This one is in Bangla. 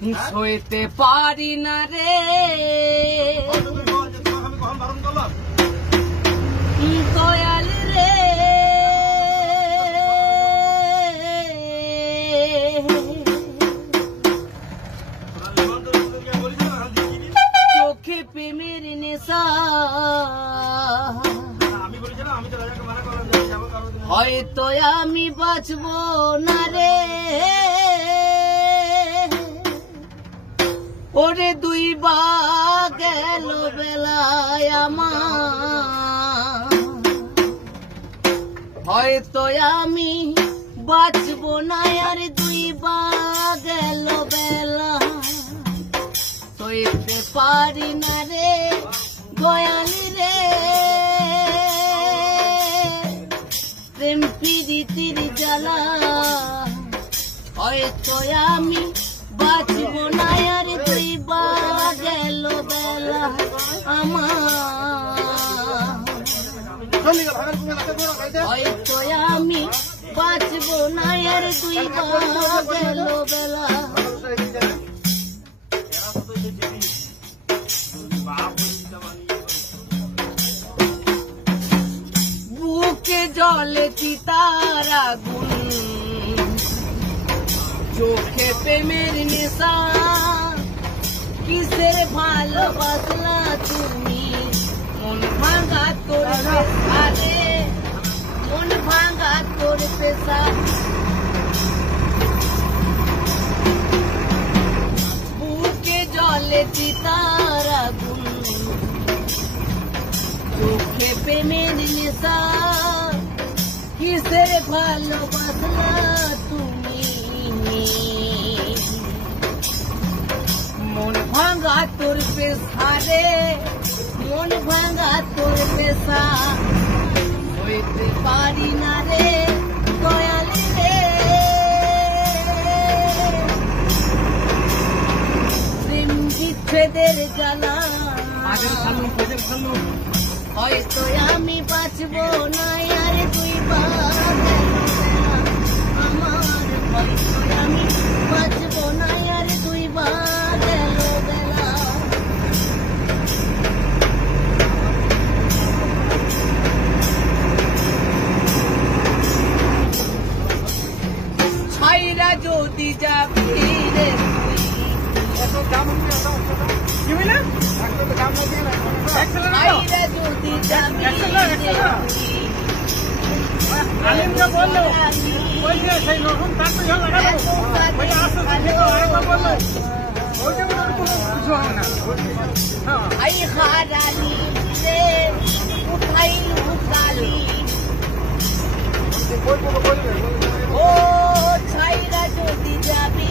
সইতে পারি না রে দয়াল রে চোখে প্রেমের নেশা হয়তো আমি বাঁচব না রে ওরে দুই বা গেল বেলায় আমার হয়তো আমি বাঁচব না আর দুই বা গেল বেলা সইতে পারি না রে দয়াল রে প্রেম প্রীতির জ্বালা হয়তো আমি বাঁচব না আর দুই বা গেল বেলা আমার হয়তো আমি বাঁচব না আর দুই বা গেল বেলা বুকে জলে চিতার আগুন চোখে প্রেমের নেশা কিসের ভালোবাসলা তুমি মন ভাঙা তোর পেশারে মন ভাঙা তোর পেশা বুকে জলে চিতার আগুন চোখে প্রেমের নেশা কিসের ভালোবাসলা তুমি মন ভাঙা তোর পেশারে মন ভাঙা তোর পেশা হইতে পারি না রে দয়াল রে প্রেম বিচ্ছেদের জ্বালা হয়তো আমি বাঁচব না আর দুই বা আমার হয়তো আমি বাঁচব না আর দুই বা গেল বেলা ছাইরা যদি যাবি রে ও ছাইরা যদি যাবি